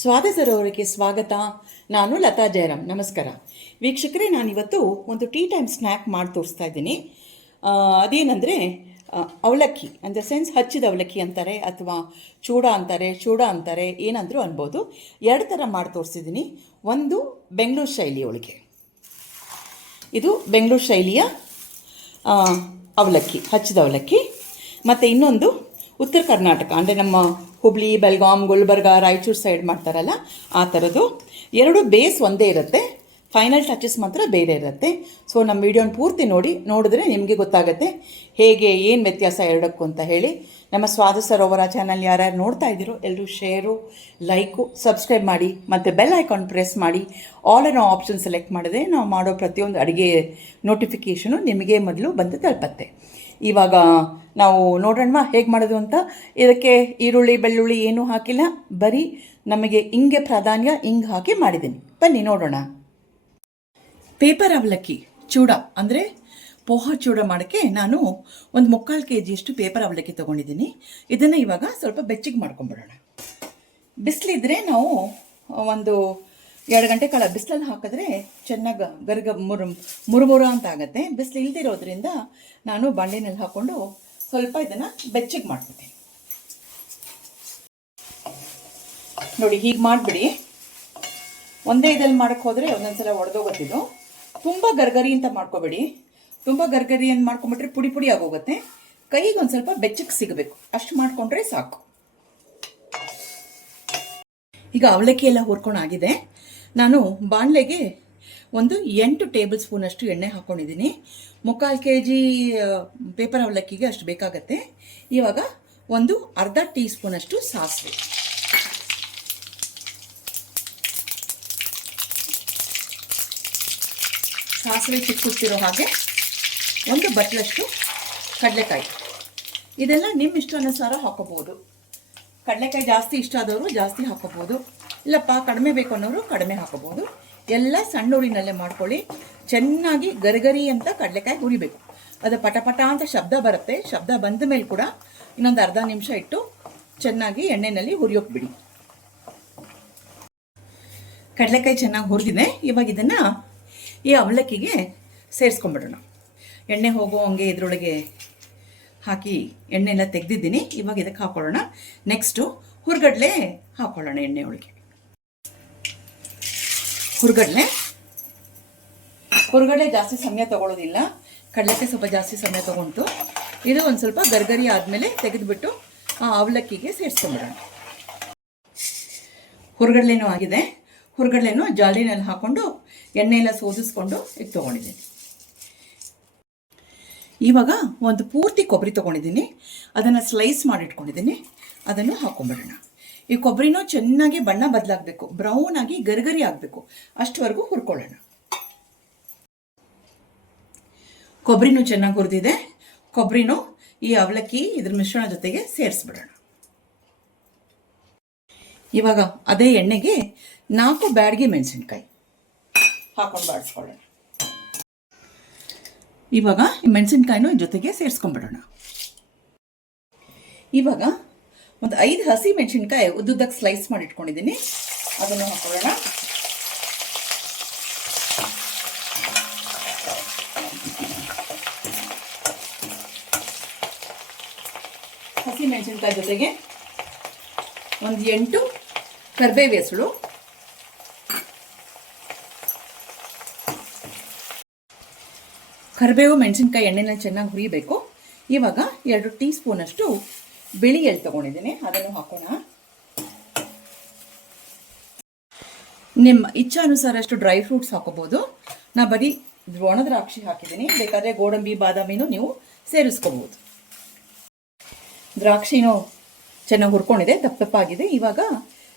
ಸ್ವಾದ ಸ್ವಾಗತ. ನಾನು ಲತಾ ಜಯರಾಮ್. ನಮಸ್ಕಾರ. ವೀಕ್ಷಕರೇ, ನಾನಿವತ್ತು ಒಂದು ಟೀ ಟೈಮ್ ಸ್ನ್ಯಾಕ್ ಮಾಡಿ ತೋರಿಸ್ತಾ ಇದ್ದೀನಿ. ಅದೇನೆಂದರೆ ಅವಲಕ್ಕಿ ಅನ್ ದ ಸೆನ್ಸ್ ಹಚ್ಚಿದ ಅವಲಕ್ಕಿ ಅಂತಾರೆ ಅಥವಾ ಚೂಡ ಅಂತಾರೆ ಚೂಡ ಅಂತಾರೆ, ಏನಂದರೂ ಅನ್ಬೋದು. ಎರಡು ಥರ ಮಾಡಿ ತೋರಿಸಿದ್ದೀನಿ ಒಂದು ಬೆಂಗಳೂರು ಶೈಲಿಯೊಳಗೆ ಇದು ಬೆಂಗಳೂರು ಶೈಲಿಯ ಅವಲಕ್ಕಿ, ಹಚ್ಚಿದ ಅವಲಕ್ಕಿ. ಮತ್ತು ಇನ್ನೊಂದು ಉತ್ತರ ಕರ್ನಾಟಕ, ಅಂದರೆ ನಮ್ಮ ಹುಬ್ಳಿ ಬೆಲ್ಗಾಮ್ ಗುಲ್ಬರ್ಗ, ರಾಯಚೂರು ಸೈಡ್ ಮಾಡ್ತಾರಲ್ಲ, ಆ ಥರದ್ದು ಎರಡು ಬೇಸ್ ಒಂದೇ ಇರುತ್ತೆ. ಫೈನಲ್ ಟಚಸ್ ಮಾತ್ರ ಬೇರೆ ಇರುತ್ತೆ. ಸೊ ನಮ್ಮ ವಿಡಿಯೋನ ಪೂರ್ತಿ ನೋಡಿ, ನೋಡಿದ್ರೆ ನಿಮಗೆ ಗೊತ್ತಾಗುತ್ತೆ ಹೇಗೆ, ಏನು ವ್ಯತ್ಯಾಸ ಎರಡಕ್ಕೂ ಅಂತ ಹೇಳಿ. ನಮ್ಮ ಸ್ವಾದ ಸರೋವರ ಚಾನಲ್ ಯಾರ್ಯಾರು ನೋಡ್ತಾ ಇದ್ದೀರೋ ಎಲ್ಲರೂ ಶೇರು ಲೈಕು ಸಬ್ಸ್ಕ್ರೈಬ್ ಮಾಡಿ, ಮತ್ತು ಬೆಲ್ ಐಕಾನ್ ಪ್ರೆಸ್ ಮಾಡಿ ಆಲ್ ಅನ್ನೋ ಆಪ್ಷನ್ ಸೆಲೆಕ್ಟ್ ಮಾಡಿದ್ರೆ ನಾವು ಮಾಡೋ ಪ್ರತಿಯೊಂದು ಅಡುಗೆ ನೋಟಿಫಿಕೇಷನು ನಿಮಗೆ ಮೊದಲು ಬಂದು ತಲುಪತ್ತೆ. ಇವಾಗ ನಾವು ನೋಡೋಣ ಹೇಗೆ ಮಾಡೋದು ಅಂತ. ಇದಕ್ಕೆ ಈರುಳ್ಳಿ, ಬೆಳ್ಳುಳ್ಳಿ ಏನೂ ಹಾಕಿಲ್ಲ. ಬರೀ ನಮಗೆ ಹಿಂಗೆ ಪ್ರಾಧಾನ್ಯ ಹಿಂಗೆ ಹಾಕಿ ಮಾಡಿದ್ದೀನಿ. ಬನ್ನಿ ನೋಡೋಣ. ಪೇಪರ್ ಅವಲಕ್ಕಿ ಚೂಡ ಅಂದರೆ ಪೋಹ ಚೂಡ ಮಾಡೋಕ್ಕೆ ನಾನು ಒಂದು ಮುಕ್ಕಾಲು ಕೆ ಜಿಯಷ್ಟು ಪೇಪರ್ ಅವಲಕ್ಕಿ ತೊಗೊಂಡಿದ್ದೀನಿ. ಇದನ್ನು ಇವಾಗ ಸ್ವಲ್ಪ ಬೆಚ್ಚಗೆ ಮಾಡ್ಕೊಂಬಿಡೋಣ ಬಿಸಿಲಿದ್ರೆ ನಾವು ಒಂದು ಎರಡು ಗಂಟೆ ಕಾಲ ಬಿಸಿಲಲ್ಲಿ ಹಾಕಿದ್ರೆ ಚೆನ್ನಾಗಿ ಗರ್ಗ ಮುರು, ಮುರುಮುರು ಅಂತ ಆಗುತ್ತೆ. ಬಿಸಿಲು ಇಲ್ದಿರೋದ್ರಿಂದ ನಾನು ಬಾಂಡಿನಲ್ಲಿ ಹಾಕ್ಕೊಂಡು ಸ್ವಲ್ಪ ಇದನ್ನು ಬೆಚ್ಚಗೆ ಮಾಡ್ಕೊತೀನಿ. ನೋಡಿ, ಹೀಗೆ ಮಾಡಿಬಿಡಿ. ಒಂದೇ ಇದಲ್ಲಿ ಮಾಡಕ್ಕೆ ಹೋದರೆ ಒಂದೊಂದ್ಸಲ ಒಡೆದೋಗುತ್ತಿದ್ದು ತುಂಬ ಗರ್ಗರಿ ಅಂತ ಮಾಡ್ಕೋಬೇಡಿ. ತುಂಬ ಗರ್ಗರಿ ಅಂತ ಮಾಡ್ಕೊಂಬಿಟ್ರೆ ಪುಡಿ ಪುಡಿ ಆಗೋಗುತ್ತೆ. ಕೈಗೆ ಒಂದು ಸ್ವಲ್ಪ ಬೆಚ್ಚಗೆ ಸಿಗಬೇಕು. ಅಷ್ಟು ಮಾಡಿಕೊಂಡ್ರೆ ಸಾಕು. ಈಗ ಅವಲಕ್ಕಿ ಎಲ್ಲ ಹುರ್ಕೊಂಡು ಆಗಿದೆ. ನಾನು ಬಾಣಲೆಗೆ ಒಂದು ಎಂಟು ಟೇಬಲ್ ಸ್ಪೂನಷ್ಟು ಎಣ್ಣೆ ಹಾಕ್ಕೊಂಡಿದ್ದೀನಿ ಮುಕ್ಕಾಲು ಕೆ ಜಿ ಪೇಪರ್ ಅವಲಕ್ಕಿಗೆ ಅಷ್ಟು ಬೇಕಾಗತ್ತೆ. ಇವಾಗ ಒಂದು ಅರ್ಧ ಟೀ ಸ್ಪೂನಷ್ಟು ಸಾಸಿವೆ. ಸಾಸಿವೆ ಚಿಕ್ಕುತ್ತಿರೋ ಹಾಗೆ ಒಂದು ಬಟ್ಲಷ್ಟು ಕಡಲೆಕಾಯಿ. ಇದೆಲ್ಲ ನಿಮ್ಮ ಇಷ್ಟಾನುಸಾರ ಹಾಕೋಬೋದು ಕಡಲೆಕಾಯಿ ಜಾಸ್ತಿ ಇಷ್ಟ ಆದವರು ಜಾಸ್ತಿ ಹಾಕೋಬೋದು ಇಲ್ಲಪ್ಪ, ಕಡಿಮೆ ಬೇಕು ಅನ್ನೋರು ಕಡಿಮೆ ಹಾಕೋಬಹುದು. ಎಲ್ಲ ಸಣ್ಣ ಉರಿನಲ್ಲೇ ಮಾಡ್ಕೊಳ್ಳಿ. ಚೆನ್ನಾಗಿ ಗರಿಗರಿ ಅಂತ ಕಡಲೆಕಾಯಿ ಹುರಿಬೇಕು. ಅದು ಪಟ ಪಟ ಅಂತ ಶಬ್ದ ಬರುತ್ತೆ. ಶಬ್ದ ಬಂದ ಮೇಲೆ ಕೂಡ ಇನ್ನೊಂದು ಅರ್ಧ ನಿಮಿಷ ಇಟ್ಟು ಚೆನ್ನಾಗಿ ಎಣ್ಣೆಯಲ್ಲಿ ಹುರಿಯೋಕೆ ಬಿಡಿ ಕಡಲೆಕಾಯಿ ಚೆನ್ನಾಗಿ ಹುರಿದಿದೆ. ಇವಾಗ ಇದನ್ನು ಈ ಅವಲಕ್ಕಿಗೆ ಸೇರಿಸ್ಕೊಂಬಿಡೋಣ ಎಣ್ಣೆ ಹೋಗೋ ಹಂಗೆ ಇದರೊಳಗೆ ಹಾಕಿ ಎಣ್ಣೆ ಎಲ್ಲ ತೆಗೆದಿದ್ದೀನಿ. ಇವಾಗ ಇದಕ್ಕೆ ಹಾಕೊಳ್ಳೋಣ. ನೆಕ್ಸ್ಟು ಹುರ್ಗಡ್ಲೆ ಹಾಕೊಳ್ಳೋಣ ಎಣ್ಣೆ ಒಳಗೆ. ಹುರ್ಗಡ್ಲೆ. ಹುರ್ಗಡ್ಲೆ ಜಾಸ್ತಿ ಸಮಯ ತಗೊಳ್ಳೋದಿಲ್ಲ ಕಡಲೆಕಾಯಿ ಸ್ವಲ್ಪ ಜಾಸ್ತಿ ಸಮಯ ತೊಗೊಂಡು ಇದು ಒಂದು ಸ್ವಲ್ಪ ಗರ್ಗರಿ ಆದಮೇಲೆ ತೆಗೆದುಬಿಟ್ಟು ಆ ಅವಲಕ್ಕಿಗೆ ಸೇರಿಸ್ಕೊಂಬಿಡೋಣ. ಹುರ್ಗಡ್ಲೆನೂ ಆಗಿದೆ. ಹುರ್ಗಡ್ಲೆನೂ ಜಾಲಿನಲ್ಲಿ ಹಾಕ್ಕೊಂಡು ಎಣ್ಣೆಯೆಲ್ಲ ಸೋಸಿಸ್ಕೊಂಡು ಇದು ತೊಗೊಂಡಿದ್ದೀನಿ. ಇವಾಗ ಒಂದು ಪೂರ್ತಿ ಕೊಬ್ಬರಿ ತೊಗೊಂಡಿದ್ದೀನಿ. ಅದನ್ನು ಸ್ಲೈಸ್ ಮಾಡಿಟ್ಕೊಂಡಿದ್ದೀನಿ. ಅದನ್ನು ಹಾಕೊಂಡ್ಬಿಡೋಣ ಈ ಕೊಬ್ಬರಿನೂ ಚೆನ್ನಾಗಿ ಬಣ್ಣ ಬದಲಾಗಬೇಕು. ಬ್ರೌನ್ ಆಗಿ ಗರಿಗರಿ ಆಗಬೇಕು. ಅಷ್ಟವರೆಗೂ ಹುರ್ಕೊಳ್ಳೋಣ. ಕೊಬ್ಬರಿನೂ ಚೆನ್ನಾಗಿ ಹುರಿದಿದೆ. ಕೊಬ್ಬರಿನೂ ಈ ಅವಲಕ್ಕಿ ಇದ್ರ ಮಿಶ್ರಣ ಜೊತೆಗೆ ಸೇರಿಸ್ಬಿಡೋಣ. ಇವಾಗ ಅದೇ ಎಣ್ಣೆಗೆ ನಾಲ್ಕು ಬ್ಯಾಡ್ಗೆ ಮೆಣಸಿನ್ಕಾಯಿ ಹಾಕೊಂಡು ಬಾಡಿಸ್ಕೊಳ್ಳೋಣ. ಇವಾಗ ಈ ಮೆಣಸಿನ್ಕಾಯಿನೂ ಜೊತೆಗೆ ಸೇರಿಸ್ಕೊಂಡ್ಬಿಡೋಣ. ಇವಾಗ ಒಂದು ಐದು ಹಸಿ ಮೆಣಸಿನ್ಕಾಯಿ ಉದ್ದುದ್ದಕ್ಕೆ ಸ್ಲೈಸ್ ಮಾಡಿ ಇಟ್ಕೊಂಡಿದ್ದೀನಿ ಅದನ್ನು ಹಾಕೊಳ್ಳೋಣ. ಹಸಿ ಮೆಣಸಿನ್ಕಾಯಿ ಜೊತೆಗೆ ಒಂದು ಎಂಟು ಕರ್ಬೇವು ಹೆಸಳು. ಕರಿಬೇವು ಮೆಣಸಿನ್ಕಾಯಿ ಎಣ್ಣೆನ ಚೆನ್ನಾಗಿ ಹುರಿಬೇಕು. ಇವಾಗ ಎರಡು ಟೀ ಸ್ಪೂನಷ್ಟು ಬಿಳಿ ಎಳ್ಳು ತೊಗೊಂಡಿದ್ದೀನಿ, ಅದನ್ನು ಹಾಕೋಣ. ನಿಮ್ಮ ಇಚ್ಛಾನುಸಾರಷ್ಟು ಡ್ರೈ ಫ್ರೂಟ್ಸ್ ಹಾಕೋಬೋದು. ನಾ ಬರೀ ಒಣ ದ್ರಾಕ್ಷಿ ಹಾಕಿದ್ದೀನಿ, ಬೇಕಾದರೆ ಗೋಡಂಬಿ, ಬಾದಾಮಿನೂ ನೀವು ಸೇರಿಸ್ಕೋಬೋದು. ದ್ರಾಕ್ಷಿನೂ ಚೆನ್ನಾಗಿ ಹುರ್ಕೊಂಡಿದೆ, ದಪ್ಪ ದಪ್ಪಾಗಿದೆ. ಇವಾಗ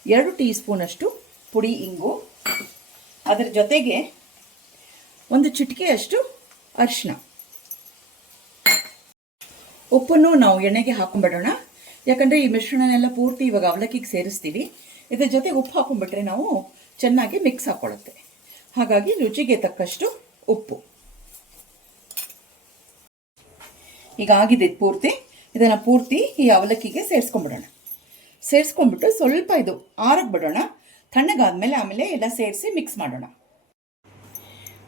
ಎರಡು ಟೀ ಸ್ಪೂನ್ ಅಷ್ಟು ಪುಡಿ ಇಂಗು, ಅದರ ಜೊತೆಗೆ ಒಂದು ಚಿಟಿಕೆಯಷ್ಟು ಅರಿಶಿನ ಉಪ್ಪನ್ನು ನಾವು ಎಣ್ಣೆಗೆ ಹಾಕೊಂಡ್ಬಿಡೋಣ ಯಾಕಂದರೆ ಈ ಮಿಶ್ರಣನೆಲ್ಲ ಪೂರ್ತಿ ಇವಾಗ ಅವಲಕ್ಕಿಗೆ ಸೇರಿಸ್ತೀವಿ. ಇದ್ರ ಜೊತೆ ಉಪ್ಪು ಹಾಕೊಂಡ್ಬಿಟ್ರೆ ನಾವು ಚೆನ್ನಾಗಿ ಮಿಕ್ಸ್ ಹಾಕೊಳ್ಳುತ್ತೆ. ಹಾಗಾಗಿ ರುಚಿಗೆ ತಕ್ಕಷ್ಟು ಉಪ್ಪು. ಈಗ ಆಗಿದೆ ಪೂರ್ತಿ. ಇದನ್ನು ಪೂರ್ತಿ ಈ ಅವಲಕ್ಕಿಗೆ ಸೇರಿಸ್ಕೊಂಡ್ಬಿಡೋಣ ಸೇರಿಸ್ಕೊಂಡ್ಬಿಟ್ಟು ಸ್ವಲ್ಪ ಇದು ಆರಕ್ಕೆ ಬಿಡೋಣ ತಣ್ಣಗಾದ್ಮೇಲೆ ಆಮೇಲೆ ಎಲ್ಲ ಸೇರಿಸಿ ಮಿಕ್ಸ್ ಮಾಡೋಣ.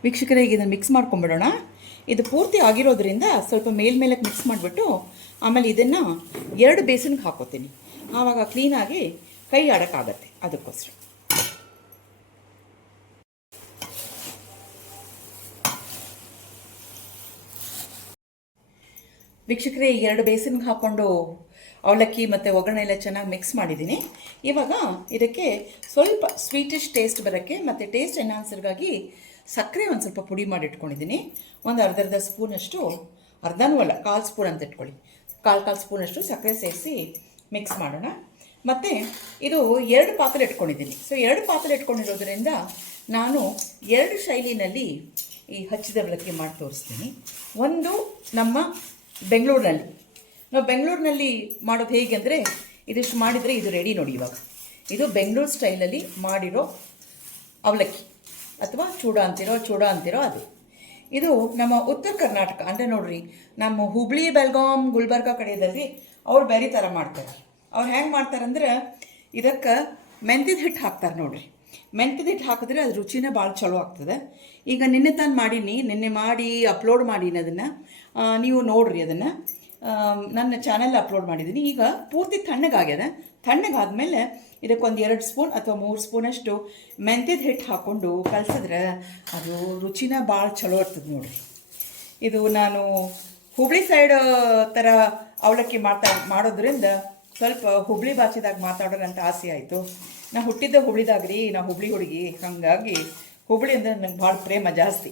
ವೀಕ್ಷಕರೇ, ಈಗ ಇದನ್ನು ಮಿಕ್ಸ್ ಮಾಡ್ಕೊಂಬಿಡೋಣ. ಇದು ಪೂರ್ತಿ ಆಗಿರೋದ್ರಿಂದ ಸ್ವಲ್ಪ ಮೇಲ್ಮೇಲಕ್ಕೆ ಮಿಕ್ಸ್ ಮಾಡಿಬಿಟ್ಟು ಆಮೇಲೆ ಇದನ್ನು ಎರಡು ಬೇಸನ್ಗೆ ಹಾಕೋತೀನಿ. ಆವಾಗ ಕ್ಲೀನಾಗಿ ಕೈ ಆಡೋಕ್ಕಾಗತ್ತೆ ಅದಕ್ಕೋಸ್ಕರ. ವೀಕ್ಷಕರೇ ಎರಡು ಬೇಸನ್ಗೆ ಹಾಕ್ಕೊಂಡು ಅವಲಕ್ಕಿ ಮತ್ತು ಒಗ್ಗರಣೆ ಎಲ್ಲ ಚೆನ್ನಾಗಿ ಮಿಕ್ಸ್ ಮಾಡಿದ್ದೀನಿ. ಇವಾಗ ಇದಕ್ಕೆ ಸ್ವಲ್ಪ ಸ್ವೀಟಿಶ್ ಟೇಸ್ಟ್ ಬರೋಕ್ಕೆ ಮತ್ತು ಟೇಸ್ಟ್ ಎನ್ಹಾನ್ಸರ್ಗಾಗಿ ಸಕ್ಕರೆ ಒಂದು ಸ್ವಲ್ಪ ಪುಡಿ ಮಾಡಿ ಇಟ್ಕೊಂಡಿದ್ದೀನಿ. ಒಂದು ಅರ್ಧ ಅರ್ಧ ಸ್ಪೂನಷ್ಟು, ಅರ್ಧನೂ ಅಲ್ಲ, ಕಾಲು ಸ್ಪೂನ್ ಅಂತ ಇಟ್ಕೊಳ್ಳಿ. ಕಾಲು ಕಾಲು ಸ್ಪೂನಷ್ಟು ಸಕ್ಕರೆ ಸೇರಿಸಿ ಮಿಕ್ಸ್ ಮಾಡೋಣ. ಮತ್ತು ಇದು ಎರಡು ಪಾತ್ರೆ ಇಟ್ಕೊಂಡಿದ್ದೀನಿ. ಸೊ ಎರಡು ಪಾತ್ರೆ ಇಟ್ಕೊಂಡಿರೋದ್ರಿಂದ ನಾನು ಎರಡು ಶೈಲಿನಲ್ಲಿ ಈ ಹಚ್ಚಿದ ಅವಲಕ್ಕಿ ಮಾಡಿ ತೋರಿಸ್ತೀನಿ. ಒಂದು ನಮ್ಮ ಬೆಂಗಳೂರಿನಲ್ಲಿ. ನಾವು ಬೆಂಗಳೂರಿನಲ್ಲಿ ಮಾಡೋದು ಹೇಗೆ ಅಂದರೆ, ಇದಿಷ್ಟು ಮಾಡಿದರೆ ಇದು ರೆಡಿ ನೋಡಿ ಇವಾಗ. ಇದು ಬೆಂಗಳೂರು ಸ್ಟೈಲಲ್ಲಿ ಮಾಡಿರೋ ಅವಲಕ್ಕಿ. ಅಥವಾ ಚೂಡ ಅಂತಿರೋ ಚೂಡ ಅಂತಿರೋ ಅದು. ಇದು ನಮ್ಮ ಉತ್ತರ ಕರ್ನಾಟಕ, ಅಂದರೆ ನೋಡ್ರಿ, ನಮ್ಮ ಹುಬ್ಳಿ ಬೆಲ್ಗಾಮ್ ಗುಲ್ಬರ್ಗ ಕಡೆಯಲ್ಲಿ ಅವ್ರು ಬೇರೆ ಥರ ಮಾಡ್ತಾರೆ. ಅವ್ರು ಹೆಂಗೆ ಮಾಡ್ತಾರಂದ್ರೆ, ಇದಕ್ಕೆ ಮೆಂತ್ಯದ ಹಿಟ್ಟು ಹಾಕ್ತಾರೆ ನೋಡ್ರಿ. ಮೆಂತ್ಯದ ಹಿಟ್ಟು ಹಾಕಿದ್ರೆ ಅದು ರುಚಿನೇ ಭಾಳ ಚಲೋ ಆಗ್ತದೆ. ಈಗ ನಿನ್ನೆ ತಾನು ಮಾಡೀನಿ, ನಿನ್ನೆ ಮಾಡಿ ಅಪ್ಲೋಡ್ ಮಾಡೀನಿ ಅದನ್ನು. ನೀವು ನೋಡ್ರಿ ಅದನ್ನು. ನನ್ನ ಚಾನೆಲ್ ಅಪ್ಲೋಡ್ ಮಾಡಿದ್ದೀನಿ ಈಗ ಪೂರ್ತಿ ತಣ್ಣಗಾಗ್ಯದ. ತಣ್ಣಗಾದ್ಮೇಲೆ ಇದಕ್ಕೊಂದು ಎರಡು ಸ್ಪೂನ್ ಅಥವಾ ಮೂರು ಸ್ಪೂನಷ್ಟು ಮೆಂತ್ಯದ ಹಿಟ್ಟು ಹಾಕ್ಕೊಂಡು ಕಲಸಿದ್ರೆ ಅದು ರುಚಿನ ಭಾಳ ಚಲೋ ಇರ್ತದೆ ನೋಡಿರಿ. ಇದು ನಾನು ಹುಬ್ಳಿ ಸೈಡ್ ಥರ ಅವಲಕ್ಕಿ ಮಾಡ್ತಾ, ಮಾಡೋದ್ರಿಂದ ಸ್ವಲ್ಪ ಹುಬ್ಳಿ ಭಾಷೆದಾಗ ಮಾತಾಡೋರಂತ ಆಸೆ ಆಯಿತು. ನಾ ಹುಟ್ಟಿದ್ದ ಹುಬ್ಳಿದಾಗ ರೀ, ನಾ ಹುಬ್ಳಿ ಹುಡುಗಿ. ಹಾಗಾಗಿ ಹುಬ್ಳಿ ಅಂದರೆ ನಂಗೆ ಭಾಳ ಪ್ರೇಮ ಜಾಸ್ತಿ.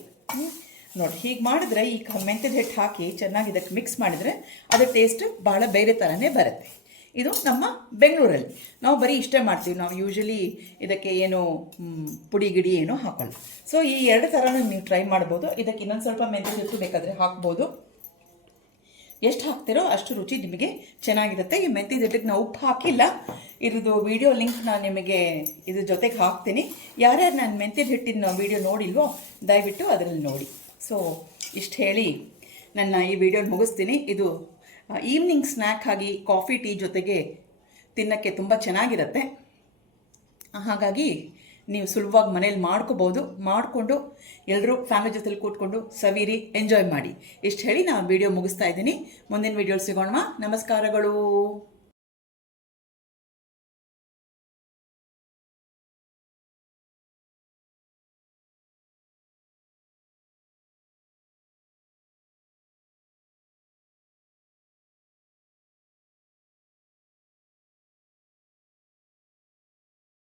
ನೋಡಿ ಹೀಗೆ ಮಾಡಿದ್ರೆ ಈ ಮೆಂತ್ಯದ ಹಿಟ್ಟು ಹಾಕಿ ಚೆನ್ನಾಗಿ ಇದಕ್ಕೆ ಮಿಕ್ಸ್ ಮಾಡಿದರೆ ಅದರ ಟೇಸ್ಟ್ ಭಾಳ ಬೇರೆ ಥರನೇ ಬರುತ್ತೆ. ಇದು ನಮ್ಮ ಬೆಂಗಳೂರಲ್ಲಿ. ನಾವು ಬರೀ ಇಷ್ಟೇ ಮಾಡ್ತೀವಿ. ನಾವು ಯೂಶಲಿ ಇದಕ್ಕೆ ಏನು ಪುಡಿ ಗಿಡಿ ಏನೂ ಹಾಕೋಲ್ಲ. ಸೊ ಈ ಎರಡು ಥರನೂ ನೀವು ಟ್ರೈ ಮಾಡ್ಬೋದು. ಇದಕ್ಕೆ ಇನ್ನೊಂದು ಸ್ವಲ್ಪ ಮೆಂತ್ಯದ ಹಿಟ್ಟು ಬೇಕಾದರೆ ಹಾಕ್ಬೋದು. ಎಷ್ಟು ಹಾಕ್ತಿರೋ ಅಷ್ಟು ರುಚಿ ನಿಮಗೆ ಚೆನ್ನಾಗಿರುತ್ತೆ. ಈ ಮೆಂತ್ಯದ ಹಿಟ್ಟಿಗೆ ನಾವು ಉಪ್ಪು ಹಾಕಿಲ್ಲ. ಇದ್ರದ್ದು ವಿಡಿಯೋ ಲಿಂಕ್ ನಾನು ನಿಮಗೆ ಇದ್ರ ಜೊತೆಗೆ ಹಾಕ್ತೀನಿ. ಯಾರ್ಯಾರು ನಾನು ಮೆಂತ್ಯದ ಹಿಟ್ಟಿನ ವಿಡಿಯೋ ನೋಡಿಲ್ವೋ, ದಯವಿಟ್ಟು ಅದರಲ್ಲಿ ನೋಡಿ. ಸೊ ಇಷ್ಟು ಹೇಳಿ ನನ್ನ ಈ ವಿಡಿಯೋ ಮುಗಿಸ್ತೀನಿ. ಇದು ಈವ್ನಿಂಗ್ ಸ್ನ್ಯಾಕ್ ಆಗಿ ಕಾಫಿ ಟೀ ಜೊತೆಗೆ ತಿನ್ನೋಕ್ಕೆ ತುಂಬ ಚೆನ್ನಾಗಿರುತ್ತೆ. ಹಾಗಾಗಿ ನೀವು ಸುಲಭವಾಗಿ ಮನೇಲಿ ಮಾಡ್ಕೋಬೋದು ಮಾಡಿಕೊಂಡು ಎಲ್ಲರೂ ಫ್ಯಾಮಿಲಿ ಜೊತೆಲಿ ಕೂತ್ಕೊಂಡು ಸವೀರಿ ಎಂಜಾಯ್ ಮಾಡಿ. ಇಷ್ಟು ಹೇಳಿ ನಾನು ವಿಡಿಯೋ ಮುಗಿಸ್ತಾ ಇದ್ದೀನಿ. ಮುಂದಿನ ವಿಡಿಯೋ ಸಿಗೋಣ ನಮಸ್ಕಾರಗಳು.